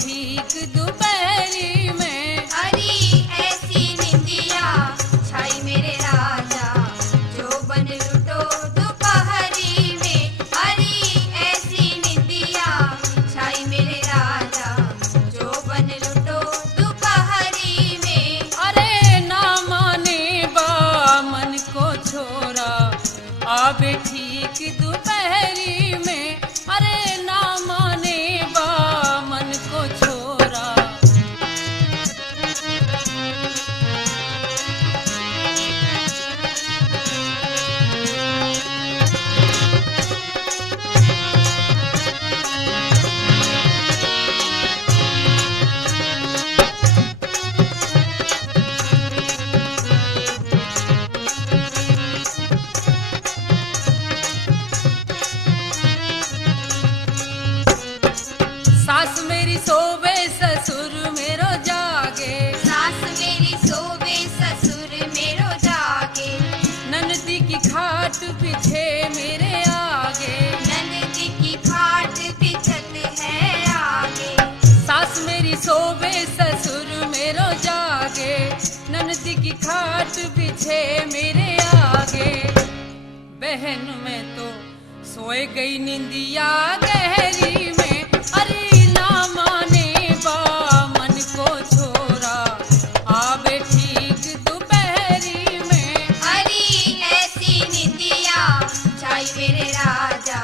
ठीक दोपहरी में। हरी ऐसी निंदिया छाई मेरे राजा, जो बन लुटो दोपहरी में। हरी ऐसी निंदिया छाई मेरे राजा, जो बन लुटो दोपहरी में। अरे ना माने बा मन को छोरा, आवे ठीक दोपहरी में। अरे ना माने बा मन को छोरा। सास मेरी सोवे ससुर मेरो जागे, सास मेरी सोवे ससुर मेरो जागे। ननदी की खाट पीछे मेरे आगे। नंद की खाट पिछत है आगे। सास मेरी सोवे ससुर मेरो जागे, ननदी की खाट पीछे मेरे आगे। बहन में तो सोए गई निंदिया गहरी में। अरे ना माने बा मन को छोरा, आवे ठीक दोपहरी में। हरी ऐसी निंदिया छाई मेरे राजा,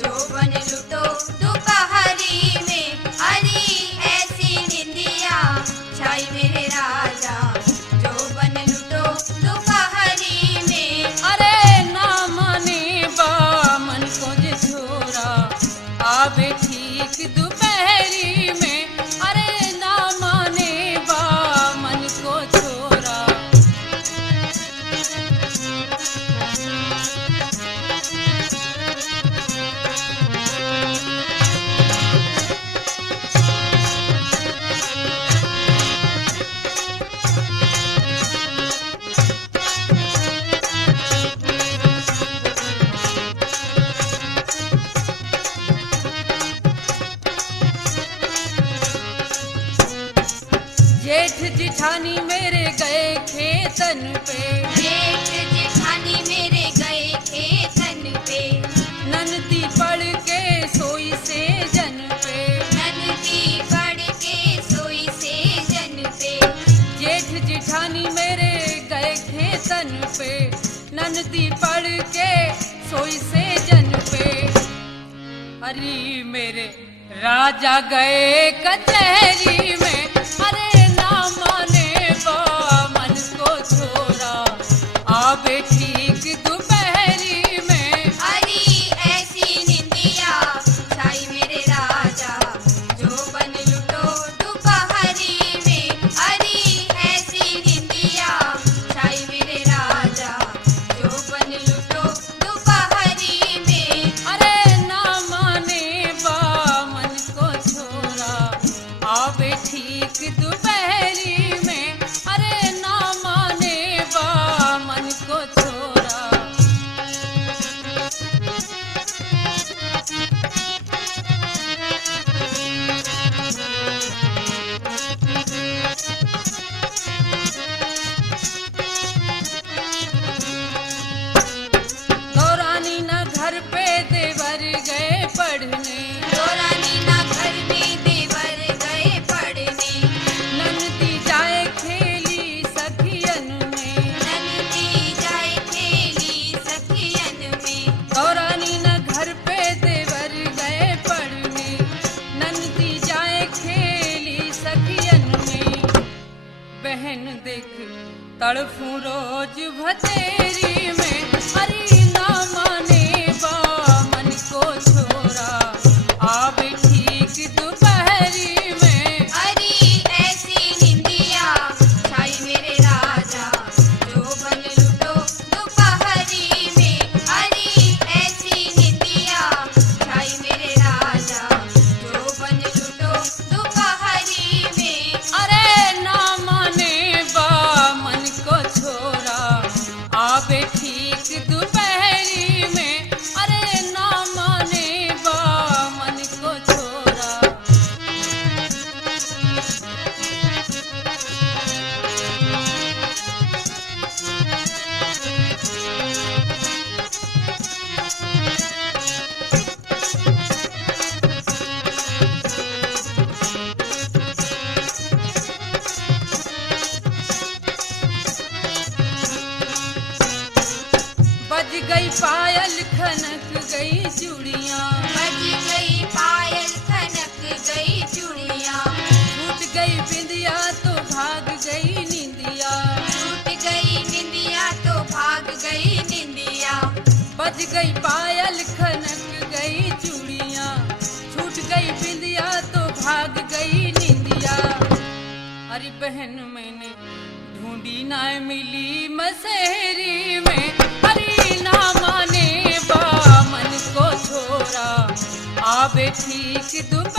जो बन लुटो दोपहरी में। हरी ऐसी निंदिया छाई मेरे राजा, जो बन लुटो दोपहरी में। अरे ना माने बा मन को जे छोरा, आवे ठीक दोपहरी में। अरे ना माने बा मन को छोरा। जेठ जिठानी मेरे गए खेतन पे, जेठ जेठानी मेरे गए खेतन पे। ननदी पड़ के सोई से जन पे। नंदी पड़ के सोई से जन पे। जेठ जिठानी मेरे गए खेतन पे, ननदी पड़ के सोई से जन पे। हरी मेरे राजा गए कचहरी में। अरे ना माने बा मन को छोरा, आवे ठीक दोपहरी में। हरी ऐसी निंदिया छाई मेरे राजा, जो बन लुटो दोपहरी में। हरी ऐसी निंदिया छाई मेरे राजा, जो बन लुटो दोपहरी में। अरे ना माने बा मन को छोरा, आवे ठीक दोपहरी में। अरे ना माने बा मन को छोरा। दौरानी ना घर पे देवर गए पढ़ने, दौरानी ना घर में देवर गए पढ़ने। ननदी जाए खेली सखियन में। नंदी जाए खेली सखियन में। दौरानी ना घर पे देवर गए पढ़ने, ननदी जाए खेली सखियन में। बहन देख तड़फूं रोज भतेरी में। हरी ना माने बा मन को छोरा, आवे ठीक दोपहरी में। हरी ऐसी निंदिया छाई मेरे राजा, जो बन लुटो दोपहरी में। हरी ऐसी निंदिया छाई मेरे राजा, जो बन लुटो दोपहरी में। अरे ना माने बा मन को छोरा, आवे बज गई पायल खनक गई चूड़ियाँ, छूट गई बिंदिया तो भाग गई निंदिया। अरे बहन मैंने ढूंढी ना मिली मसेरी में, अरे ना माने बा मन को छोरा आवे ठीक दोपहरी